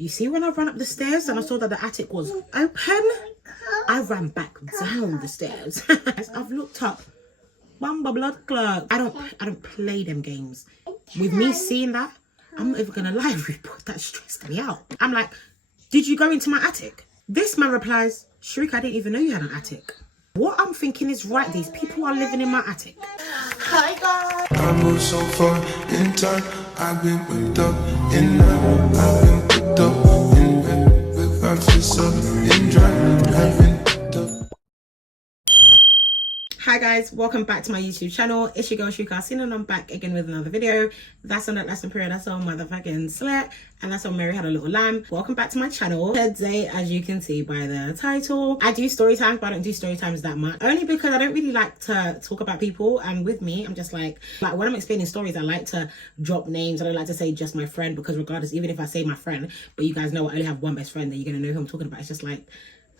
You see when I ran up the stairs and I saw that the attic was open, I ran back down the stairs. I've looked up. Mamba blood clot. I don't play them games. With me seeing that, I'm not even gonna lie, report that stressed me out. I'm like, did you go into my attic? This man replies, Sharika, I didn't even know you had an attic. What I'm thinking is right, these people are living in my attic. Hi guys. I moved so far in time. I've been whipped up in love. I've been picked up in bed with boxes up in dry. I've been picked up. Hi guys, welcome back to my YouTube channel. It's your girl Sharika, and I'm back again with another video. That's on that lesson period. That's on motherfucking slut, and that's on Mary Had a Little Lamb. Welcome back to my channel. Today, as you can see by the title, I do story times, but I don't do story times that much. Only because I don't really like to talk about people, and with me, I'm just like when I'm explaining stories, I like to drop names. I don't like to say just my friend, because regardless, even if I say my friend, but you guys know I only have one best friend, then you're gonna know who I'm talking about. It's just like,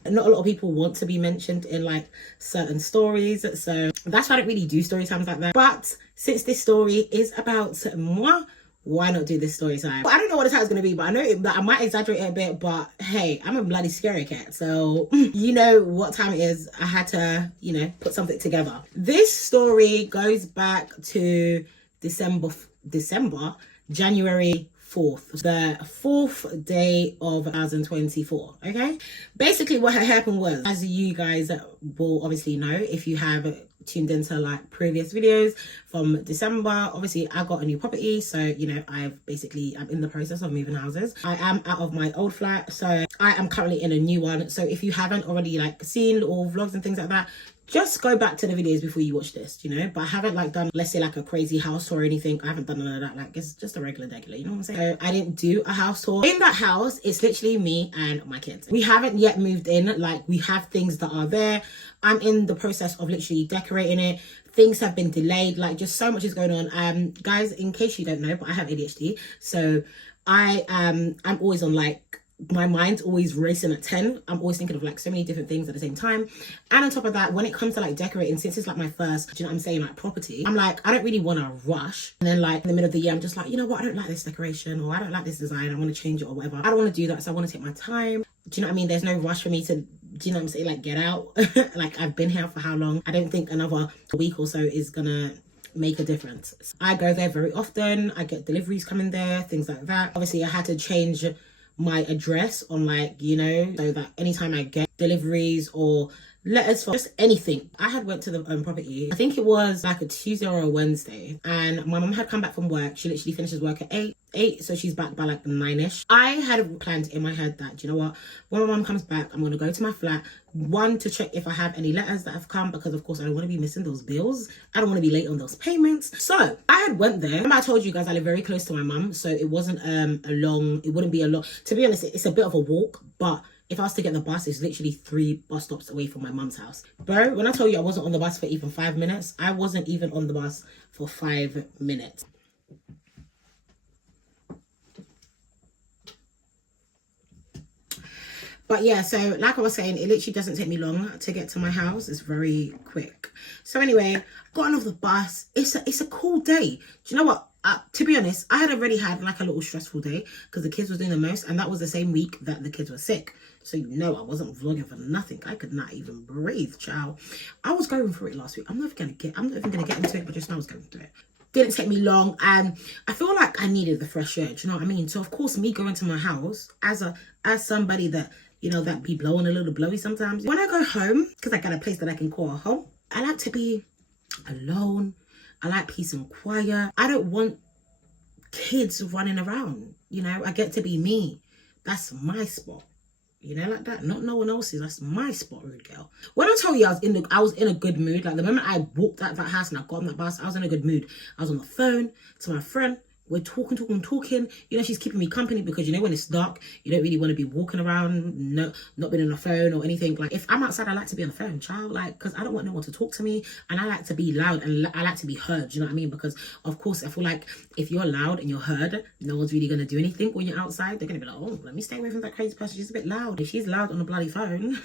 not a lot of people want to be mentioned in like certain stories, so that's why I don't really do story times like that. But since this story is about moi, why not do this story time? I don't know what the title's gonna be, but I know that I might exaggerate it a bit, but hey, I'm a bloody scary cat, so you know what time it is. I had to, you know, put something together. This story goes back to January 4th, the 4th day of 2024. Okay, basically what had happened was, as you guys will obviously know if you have tuned into like previous videos from December, obviously I got a new property, so you know I'm in the process of moving houses. I am out of my old flat, so I am currently in a new one. So if you haven't already like seen little vlogs and things like that, just go back to the videos before you watch this, you know. But I haven't like done, let's say, like a crazy house tour or anything. I haven't done none of that. Like, it's just a regular, you know what I'm saying? So I didn't do a house tour. In that house, it's literally me and my kids. We haven't yet moved in. Like, we have things that are there. I'm in the process of literally decorating it. Things have been delayed. Like, just so much is going on. Guys, in case you don't know, but I have ADHD. So I'm always on like, my mind's always racing at 10. I'm always thinking of like so many different things at the same time. And on top of that, when it comes to like decorating, since it's like my first, do you know what I'm saying, like property, I'm like, I don't really want to rush. And then like in the middle of the year, I'm just like, you know what, I don't like this decoration, or I don't like this design, I want to change it or whatever. I don't want to do that, so I want to take my time. Do you know what I mean? There's no rush for me to, do you know what I'm saying, like get out. Like, I've been here for how long? I don't think another week or so is gonna make a difference. I go there very often. I get deliveries coming there, things like that. Obviously I had to change my address on, like, you know, so that anytime I get deliveries or letters for just anything, I had went to the property, I think it was like a Tuesday or a Wednesday, and my mum had come back from work. She literally finishes work at 8, so she's back by like 9ish. I had planned in my head that, you know what, when my mum comes back, I'm going to go to my flat, one, to check if I have any letters that have come, because of course I don't want to be missing those bills. I don't want to be late on those payments. So I had went there. Remember I told you guys I live very close to my mum, so it wasn't it wouldn't be a long, to be honest, it's a bit of a walk, but if I was to get the bus, it's literally 3 bus stops away from my mum's house. Bro, when I told you I wasn't on the bus for even 5 minutes, I wasn't even on the bus for 5 minutes. But yeah, so like I was saying, it literally doesn't take me long to get to my house. It's very quick. So anyway, got off the bus. It's a cool day. Do you know what? To be honest, I had already had like a little stressful day because the kids were doing the most, and that was the same week that the kids were sick. So you know I wasn't vlogging for nothing. I could not even breathe, child. I was going through it last week. I'm not even gonna get into it, but just know I was going through it. Didn't take me long, and I feel like I needed the fresh air. Do you know what I mean? So of course, me going to my house as somebody that, you know, that be blowing a little blowy sometimes. When I go home, because I got a place that I can call a home, I like to be alone. I like peace and quiet. I don't want kids running around, you know. I get to be me. That's my spot, you know, like that. Not no one else's. That's my spot, rude girl. When I tell you I was in a good mood, like the moment I walked out that house and I got on that bus, I was in a good mood. I was on the phone to my friend. We're talking. You know, she's keeping me company, because, you know, when it's dark, you don't really want to be walking around, not being on the phone or anything. Like, if I'm outside, I like to be on the phone, child. Like, because I don't want no one to talk to me, and I like to be loud, and I like to be heard. You know what I mean? Because, of course, I feel like if you're loud and you're heard, no one's really going to do anything when you're outside. They're going to be like, oh, let me stay away from that crazy person. She's a bit loud. If she's loud on the bloody phone,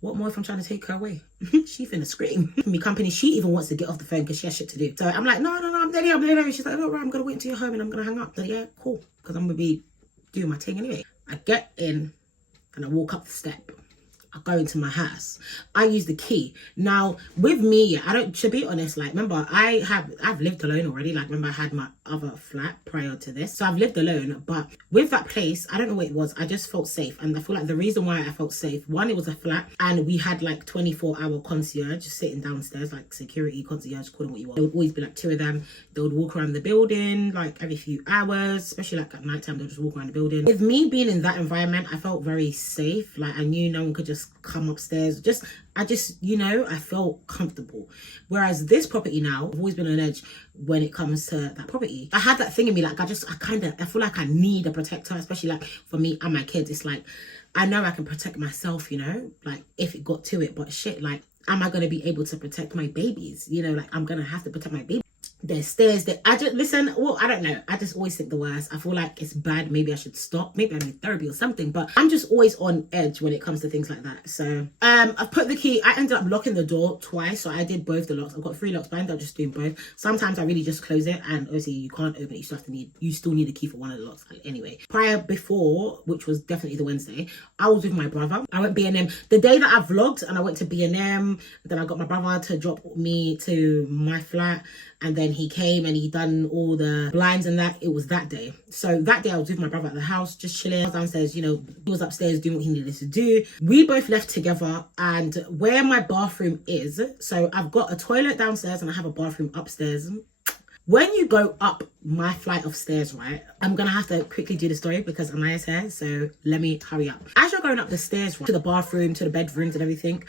what more if I'm trying to take her away? She finna scream. Me company, she even wants to get off the phone because she has shit to do. So I'm like, no, I'm ready. She's like, all right, I'm going to wait until you're home and I'm going to hang up. Then, yeah, cool. Because I'm going to be doing my thing anyway. I get in and I walk up the step. I go into my house. I use the key. Now, with me, I don't, to be honest, like, remember, I've lived alone already. Like, remember, I had my other flat prior to this. So I've lived alone. But with that place, I don't know what it was. I just felt safe. And I feel like the reason why I felt safe, one, it was a flat. And we had like 24-hour concierge just sitting downstairs, like security concierge, call them what you want. There would always be like 2 of them. They would walk around the building like every few hours, especially like at night time, they'll just walk around the building. With me being in that environment, I felt very safe. Like, I knew no one could just come upstairs. I just, you know, I felt comfortable. Whereas this property now, I've always been on edge when it comes to that property. I had that thing in me, like, I feel like I need a protector, especially like for me and my kids. It's like, I know I can protect myself, you know, like if it got to it, but shit, like, am I going to be able to protect my babies? You know, like, I'm going to have to protect my baby. There's stairs that I just listen. Well, I don't know. I just always think the worst. I feel like it's bad. Maybe I should stop. Maybe I need therapy or something. But I'm just always on edge when it comes to things like that. So I've put the key. I ended up locking the door twice. So I did both the locks. I've got 3 locks, but I ended up just doing both. Sometimes I really just close it, and obviously you can't open it. You still need a key for one of the locks. Anyway, before, which was definitely the Wednesday, I was with my brother. I went B&M the day that I vlogged, and I went to B&M. Then I got my brother to drop me to my flat. And then he came and he done all the blinds and that. It was that day. So that day I was with my brother at the house, just chilling. I was downstairs, you know, he was upstairs doing what he needed to do. We both left together, and where my bathroom is, so I've got a toilet downstairs and I have a bathroom upstairs. When you go up my flight of stairs, right, I'm gonna have to quickly do the story because Amaya's here, so let me hurry up. As you're going up the stairs, right, to the bathroom, to the bedrooms and everything,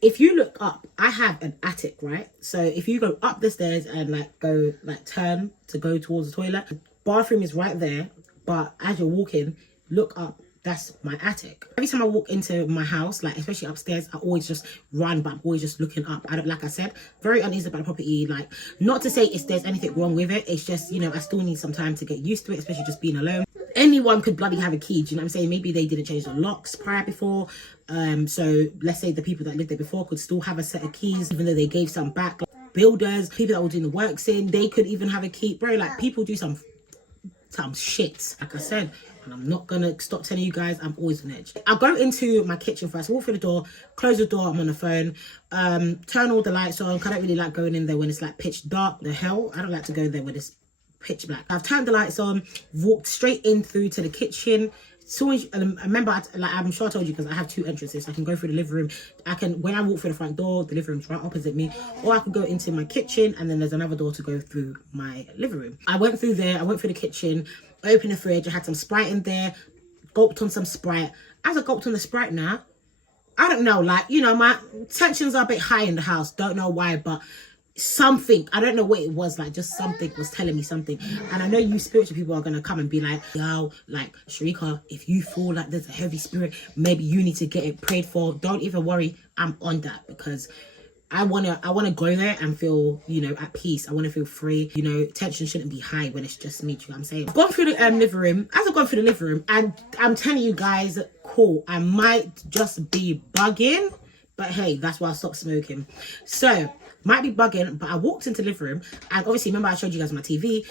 if you look up, I have an attic, right? So if you go up the stairs and like go, like turn to go towards the toilet, the bathroom is right there. But as you're walking, look up, that's my attic. Every time I walk into my house, like especially upstairs, I always just run, but I'm always just looking up. I don't, like I said, very uneasy about the property. Like, not to say there's anything wrong with it. It's just, you know, I still need some time to get used to it, especially just being alone. Anyone could bloody have a key, do you know what I'm saying? Maybe they didn't change the locks before. So let's say the people that lived there before could still have a set of keys, even though they gave some back. Like builders, people that were doing the works in, they could even have a key. Bro, like, people do some shit, like I said. And I'm not gonna stop telling you guys, I'm always on edge. I'll go into my kitchen first, walk through the door, close the door, I'm on the phone, turn all the lights on. I don't really like going in there when it's like pitch dark. The hell, I don't like to go there when it's pitch black. I've turned the lights on, walked straight in through to the kitchen. So remember, like, I'm sure I told you, because I have 2 entrances. So I can go through the living room. When I walk through the front door, the living room's right opposite me, or I can go into my kitchen, and then there's another door to go through my living room. I went through there, I went through the kitchen, opened the fridge, I had some Sprite in there, gulped on some Sprite. As I gulped on the Sprite now, I don't know, like, you know, my tensions are a bit high in the house, don't know why, but something, I don't know what it was, like, just something was telling me something. And I know you spiritual people are gonna come and be like, yo, like, Sharika, if you feel like there's a heavy spirit, maybe you need to get it prayed for. Don't even worry, I'm on that, because I wanna go there and feel, you know, at peace. I wanna feel free. You know, tension shouldn't be high when it's just me. Do you know what I'm saying? I've gone through the living room. As I've gone through the living room, and I'm telling you guys, cool, I might just be bugging, but hey, that's why I stopped smoking. So, might be bugging, but I walked into the living room, and obviously, remember I showed you guys my TV.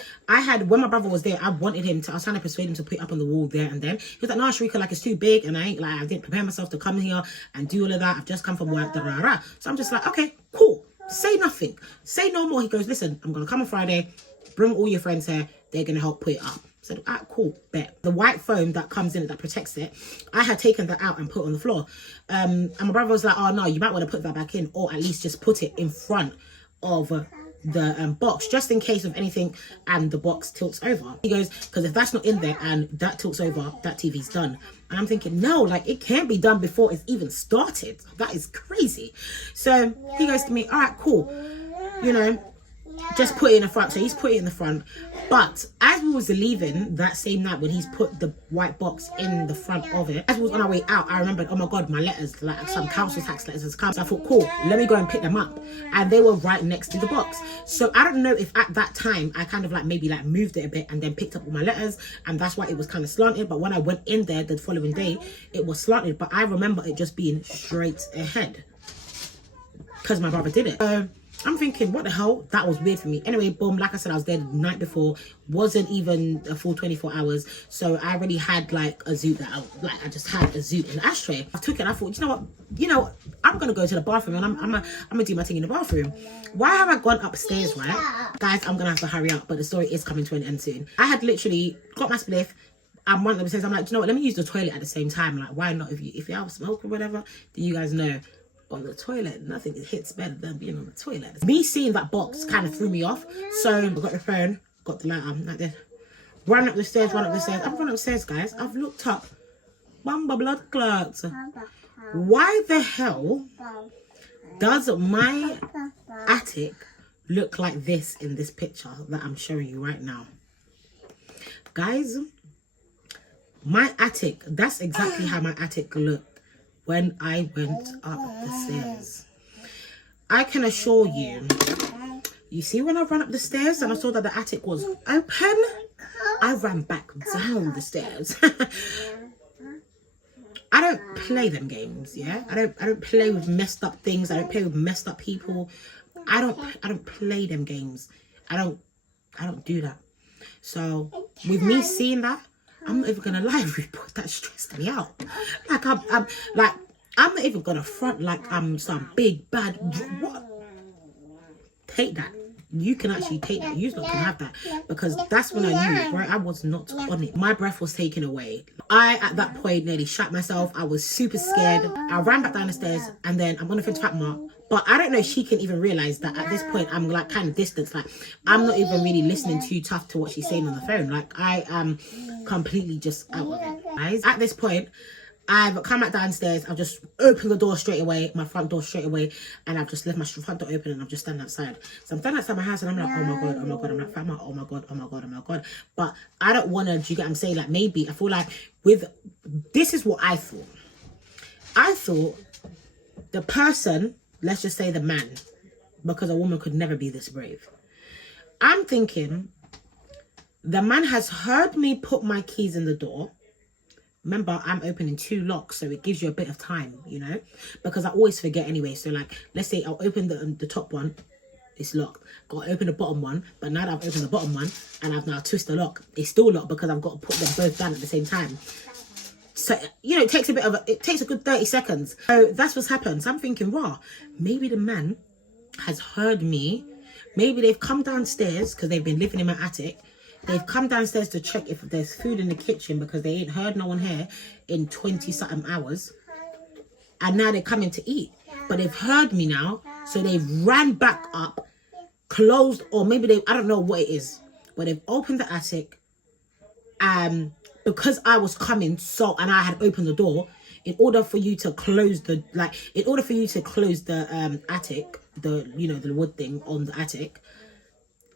When my brother was there, I was trying to persuade him to put it up on the wall there and then. He was like, no, Sharika, like, it's too big, and I didn't prepare myself to come here and do all of that. I've just come from work, So I'm just like, okay, cool. Say nothing. Say no more. He goes, listen, I'm going to come on Friday, bring all your friends here, they're going to help put it up. I said, alright, cool, bet. The white foam that comes in it, that protects it, I had taken that out and put it on the floor. And my brother was like, oh no, you might want to put that back in, or at least just put it in front of the box, just in case of anything and the box tilts over. He goes, because if that's not in there and that tilts over, that TV's done. And I'm thinking, no, like, it can't be done before it's even started. That is crazy. So he goes to me, alright, cool, you know, just put it in the front. So he's put it in the front. But as we was leaving that same night, when he's put the white box in the front of it, as we was on our way out, I remembered, oh my god, my letters, like some council tax letters has come. So I thought, cool, let me go and pick them up. And they were right next to the box. So I don't know if at that time I kind of like maybe like moved it a bit and then picked up all my letters, and that's why it was kind of slanted. But when I went in there the following day, it was slanted. But I remember it just being straight ahead, because my brother did it. I'm thinking, what the hell? That was weird for me. Anyway, boom, like I said, I was there the night before. Wasn't even a full 24 hours. So I already had like a zoot that I just had a zoot in the ashtray. I took it and I thought, you know what? I'm going to go to the bathroom and I'm going to do my thing in the bathroom. Why have I gone upstairs, right? Guys, I'm going to have to hurry up, but the story is coming to an end soon. I had literally got my spliff. And one of them says, I'm like, do you know what? Let me use the toilet at the same time. Like, why not? If you have smoke or whatever, then you guys know. On the toilet, nothing hits better than being on the toilet. Me seeing that box kind of threw me off. So I got the phone, got the light on, like this. Run up the stairs. I've run upstairs, guys. I've looked up. Bumba blood clots. Why the hell does my attic look like this in this picture that I'm showing you right now? Guys, my attic, that's exactly how my attic looked when I went up the stairs. I can assure you, you see when I ran up the stairs and I saw that the attic was open, I ran back down the stairs. I don't play them games, yeah? I don't play with messed up things. I don't play with messed up people. I don't play them games. I don't do that. So with me seeing that, I'm not even gonna lie, report that stressed me out. Like I'm not even gonna front like I'm some big bad. What? Take that. You can actually take that. You lot can have that, because that's when I knew, bro, I was not on it. My breath was taken away. I at that point nearly shat myself. I was super scared. I ran back down the stairs and then I'm on the phone to Fatma. But I don't know if she can even realize that at this point I'm like kind of distanced. Like I'm not even really listening too tough to what she's saying on the phone. Like I am completely just out of it, guys. At this point, I've come back downstairs. I've just opened the door straight away, my front door straight away, and I've just left my front door open and I'm just standing outside. So I'm standing outside my house and I'm like, oh my god, oh my god. I'm like, Fatma, oh my god, oh my god, oh my god. But I don't want to. Do you get what I'm saying? Like maybe I feel like this is what I thought. I thought the person, let's just say the man, because a woman could never be this brave. I'm thinking the man has heard me put my keys in the door. Remember, I'm opening 2 locks, so it gives you a bit of time, you know, because I always forget anyway. So like, let's say I'll open the top one, it's locked. Got to open the bottom one, but now that I've opened the bottom one and I've now twisted the lock, it's still locked because I've got to put them both down at the same time. So, you know, it takes a good 30 seconds. So that's what's happened. So I'm thinking, wow, maybe the man has heard me. Maybe they've come downstairs because they've been living in my attic. They've come downstairs to check if there's food in the kitchen because they ain't heard no one here in 20-something hours. And now they're coming to eat. But they've heard me now. So they've ran back up, closed, or maybe I don't know what it is. But they've opened the attic. Because I was coming, and I had opened the door, in order for you to close the attic, the wood thing on the attic,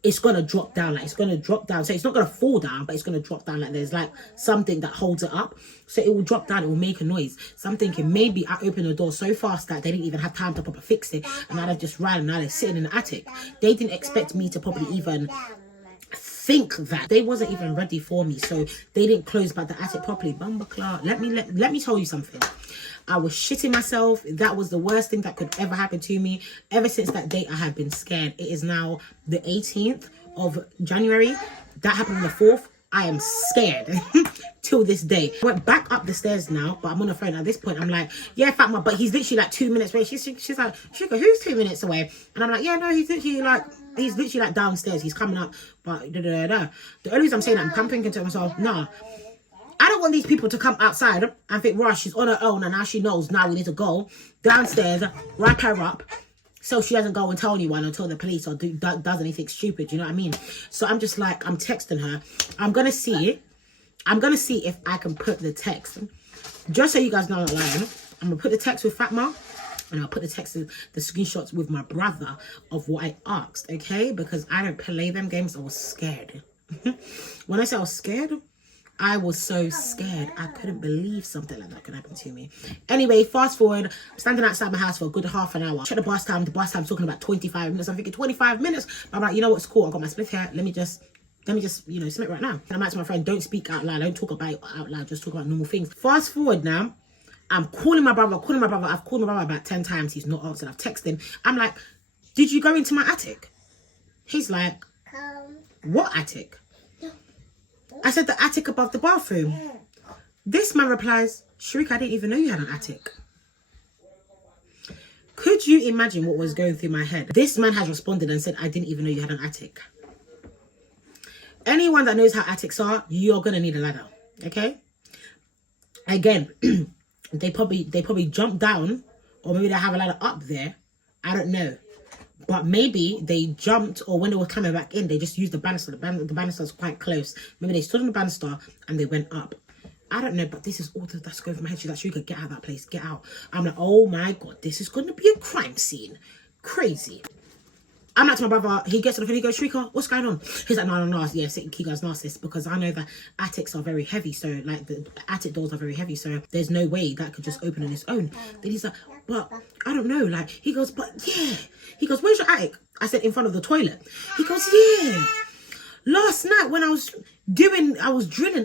it's gonna drop down. Like it's gonna drop down. So it's not gonna fall down, but it's gonna drop down. Like there's like something that holds it up. So it will drop down. It will make a noise. So I'm thinking maybe I opened the door so fast that they didn't even have time to properly fix it, and now they've just ran and now they're sitting in the attic. They didn't expect me to probably even think that. They wasn't even ready for me, so they didn't close back the attic properly. Bumba Clark, let me tell you something. I was shitting myself. That was the worst thing that could ever happen to me. Ever since that date, I have been scared. It is now the 18th of January. That happened on the 4th. I am scared till this day. I went back up the stairs now, but I'm on the phone. At this point, I'm like, yeah, Fatma, but he's literally like 2 minutes away. She's like, Sugar, who's 2 minutes away? And I'm like, yeah, no, he's literally like downstairs. He's coming up, but The only reason I'm saying that, I'm thinking to myself, nah, I don't want these people to come outside and think, right, she's on her own and now she knows, now we need to go downstairs, wrap her up, so she doesn't go and tell anyone until the police or does anything stupid, you know what I mean? So I'm just like, I'm texting her. I'm going to see if I can put the text, just so you guys know I'm not lying. I'm going to put the text with Fatma, and I'll put the text, the screenshots with my brother of what I asked, okay? Because I don't play them games. I was scared. When I say I was scared, I was so scared. I couldn't believe something like that could happen to me. Anyway, fast forward. I'm standing outside my house for a good half an hour. Check the bus time. The bus time's talking about 25 minutes. I'm thinking 25 minutes. But I'm like, you know what's cool? I got my split here. Let me just, you know, submit right now. And I'm like to my friend, don't speak out loud. Don't talk about it out loud. Just talk about normal things. Fast forward now. I'm calling my brother. I've called my brother about 10 times. He's not answered. I've texted him. I'm like, did you go into my attic? He's like, what attic? I said, the attic above the bathroom. This man replies, Sharika, I didn't even know you had an attic. Could you imagine what was going through my head? This man has responded and said, I didn't even know you had an attic. Anyone that knows how attics are, you're going to need a ladder. Okay? Again, they probably jumped down, or maybe they have a ladder up there. I don't know. But maybe they jumped, or when they were coming back in, they just used the banister. The banister was quite close. Maybe they stood on the banister and they went up. I don't know, but this is all that's going through my head. She's like, Sharika, get out of that place. Get out. I'm like, oh my God, this is going to be a crime scene. Crazy. I'm like to my brother, he gets on the phone, he goes, Sharika, what's going on? He's like, no. Yeah, he goes, narcissist, because I know that attics are very heavy. So, like, the attic doors are very heavy. So, there's no way that could just open on its own. Then he's like, but I don't know. Like, he goes, but yeah. He goes, where's your attic? I said, in front of the toilet. He goes, yeah. Last night when I was drilling,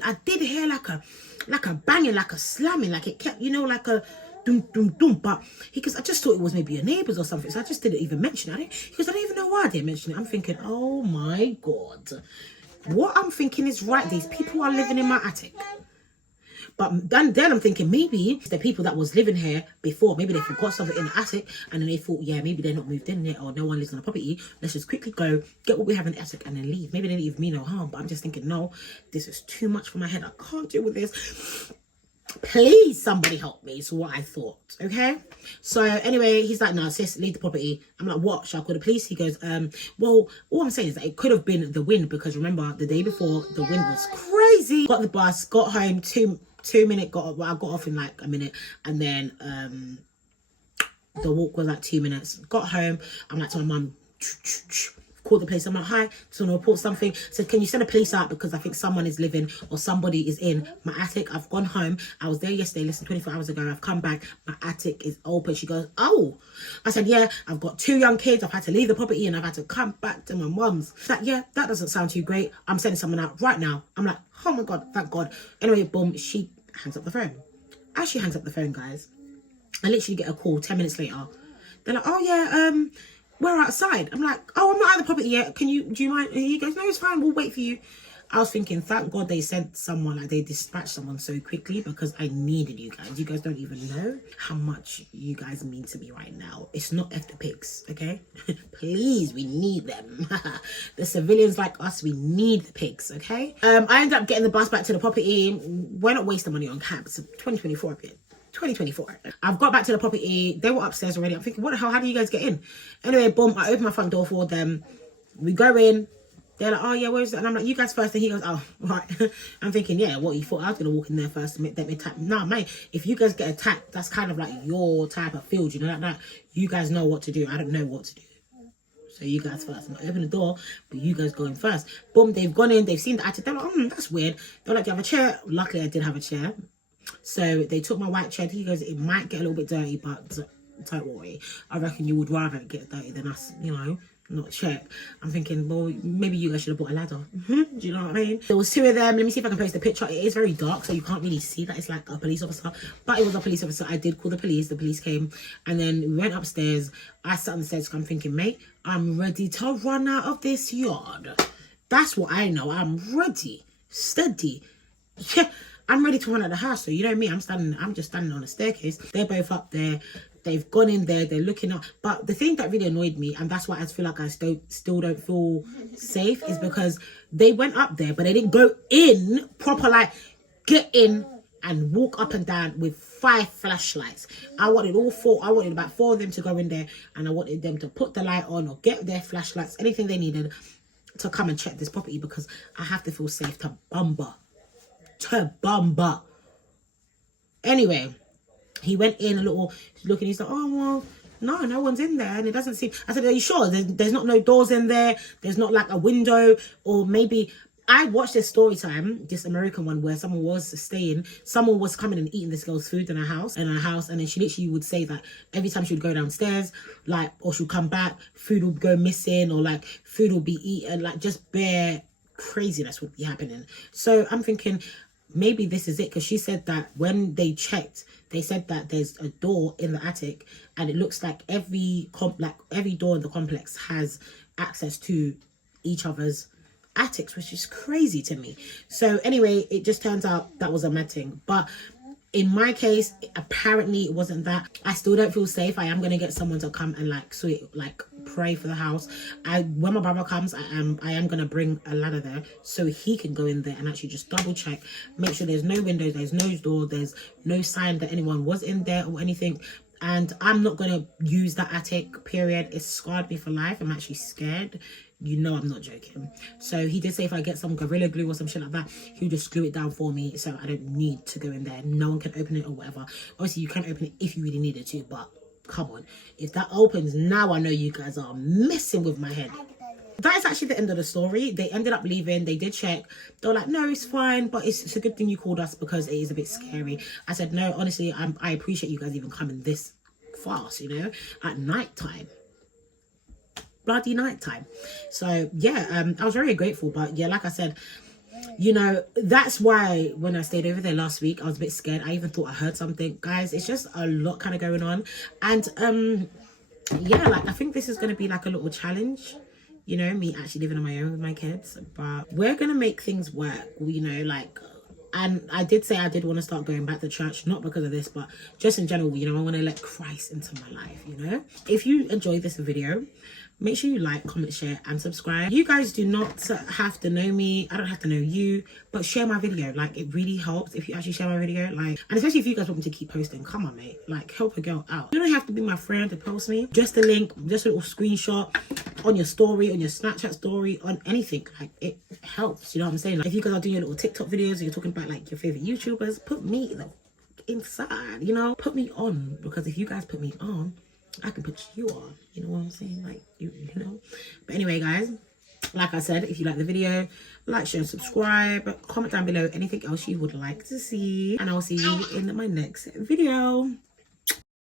I did hear like a banging, like a slamming, like it kept, like a dum dum dum. But he goes, I just thought it was maybe your neighbours or something, so I just didn't even mention it. He goes, I don't even know why I didn't mention it. I'm thinking, oh my God, what I'm thinking is right. These people are living in my attic. But then I'm thinking, maybe the people that was living here before, maybe they forgot something in the attic, and then they thought, yeah, maybe they're not moved in yet, or no one lives on the property. Let's just quickly go, get what we have in the attic, and then leave. Maybe they didn't even mean no harm, but I'm just thinking, no, this is too much for my head. I can't deal with this. Please, somebody help me. Is what I thought. Okay. So anyway, he's like, no, sis, leave the property. I'm like, what? Shall I call the police? He goes, well, all I'm saying is that it could have been the wind, because remember the day before the wind was crazy. Got the bus, got home, 2 minutes, I got off in like a minute, and then the walk was like 2 minutes. Got home, I'm like to my mum, called the police. I'm like, hi, just want to report something. Said, can you send the police out, because I think someone is living or somebody is in my attic. I've gone home. I was there yesterday, listen, 24 hours ago. I've come back. My attic is open. She goes, oh. I said, yeah, I've got 2 young kids. I've had to leave the property and I've had to come back to my mum's. She's like, yeah, that doesn't sound too great. I'm sending someone out right now. I'm like, oh my God, thank God. Anyway, boom, she hangs up the phone. As she hangs up the phone, guys, I literally get a call 10 minutes later. They're like, oh yeah, we're outside. I'm like, oh, I'm not at the property yet. Do you mind? And he goes, no, it's fine. We'll wait for you. I was thinking, thank God they sent someone, like they dispatched someone so quickly, because I needed you guys. You guys don't even know how much you guys mean to me right now. It's not F the pigs, okay? Please, we need them. The civilians like us, we need the pigs, okay? I ended up getting the bus back to the property. We're not wasting money on cabs. 2024 a bit. 2024. I've got back to the property. They were upstairs already. I'm thinking, what the hell? How do you guys get in? Anyway, boom, I open my front door for them. We go in. They're like, oh yeah, where's that? And I'm like, you guys first. And he goes, oh, right. I'm thinking, yeah, what, you thought I was going to walk in there first and get me attacked? Nah, mate, if you guys get attacked, that's kind of like your type of field, you know, like that. You guys know what to do. I don't know what to do. So you guys first. I'm like, open the door, but you guys go in first. Boom, they've gone in. They've seen the attic. They're like, that's weird. They're like, you have a chair? Luckily, I did have a chair. So they took my white chair. He goes, it might get a little bit dirty, but don't worry. I reckon you would rather it get dirty than us, not check. I'm thinking, well, maybe you guys should have bought a ladder. Do you know what I mean? There was 2 of them. Let me see if I can post a picture. It is very dark, so you can't really see that it's like a police officer. But it was a police officer. I did call the police. The police came. And then we went upstairs. I sat on the stairs. I'm thinking, mate, I'm ready to run out of this yard. That's what I know. I'm ready. Steady. Yeah. I'm ready to run out of the house. So you know me, I'm just standing on the staircase. They're both up there. They've gone in there. They're looking up. But the thing that really annoyed me, and that's why I feel like I still don't feel safe, is because they went up there, but they didn't go in proper, like get in and walk up and down with 5 flashlights. I wanted about 4 of them to go in there, and I wanted them to put the light on or get their flashlights, anything they needed to come and check this property, because I have to feel safe to bumba. Anyway, he went in a little looking. He's like, oh well, no one's in there, and it doesn't seem. I said, are you sure? There's not no doors in there. There's not like a window, or maybe. I watched this Storytime, this American one, where someone was coming and eating this girl's food in her house, and then she literally would say that every time she would go downstairs, like, or she'd come back, food would go missing, or like food would be eaten, like just bare craziness would be happening. So I'm thinking, maybe this is it, because she said that when they checked, they said that there's a door in the attic, and it looks like every door in the complex has access to each other's attics, which is crazy to me. So anyway, it just turns out that was a mad thing. But in my case, apparently it wasn't that. I still don't feel safe. I am gonna get someone to come and pray for the house. When my brother comes, I am gonna bring a ladder there so he can go in there and actually just double check, make sure there's no windows, there's no door, there's no sign that anyone was in there or anything. And I'm not gonna use that attic, period. It's scarred me for life. I'm actually scared. You know I'm not joking. So he did say if I get some Gorilla Glue or some shit like that, he'll just glue it down for me, so I don't need to go in there. No one can open it or whatever. Obviously you can open it if you really needed to, but come on, if that opens, now I know you guys are messing with my head. That is actually the end of the story. They ended up leaving. They did check. They were like, no, it's fine, but it's a good thing you called us because it is a bit scary. I said, no, honestly, I appreciate you guys even coming this fast, you know, at night time. Bloody night time. So yeah, I was very grateful. But yeah, like I said, you know, that's why when I stayed over there last week, I was a bit scared. I even thought I heard something. Guys, it's just a lot kind of going on. And yeah, like I think this is going to be like a little challenge, you know, me actually living on my own with my kids. But we're going to make things work, you know, like. And I did say I did want to start going back to church, not because of this, but just in general, you know, I want to let Christ into my life, you know. If you enjoyed this video, make sure you like, comment, share and subscribe. You guys do not have to know me. I don't have to know you, but share my video. Like, it really helps if you actually share my video. Like, and especially if you guys want me to keep posting, come on, mate. Like, help a girl out. You don't have to be my friend to post me. Just a link, just a little screenshot on your story, on your Snapchat story, on anything. Like, it helps, you know what I'm saying? Like, if you guys are doing your little TikTok videos or you're talking about like your favorite YouTubers, put me inside, you know, put me on, because if you guys put me on, I can put you on, you know what I'm saying? Like, you know. But anyway, guys, like I said, if you like the video, like, share, and subscribe. Comment down below anything else you would like to see, and I'll see you in my next video.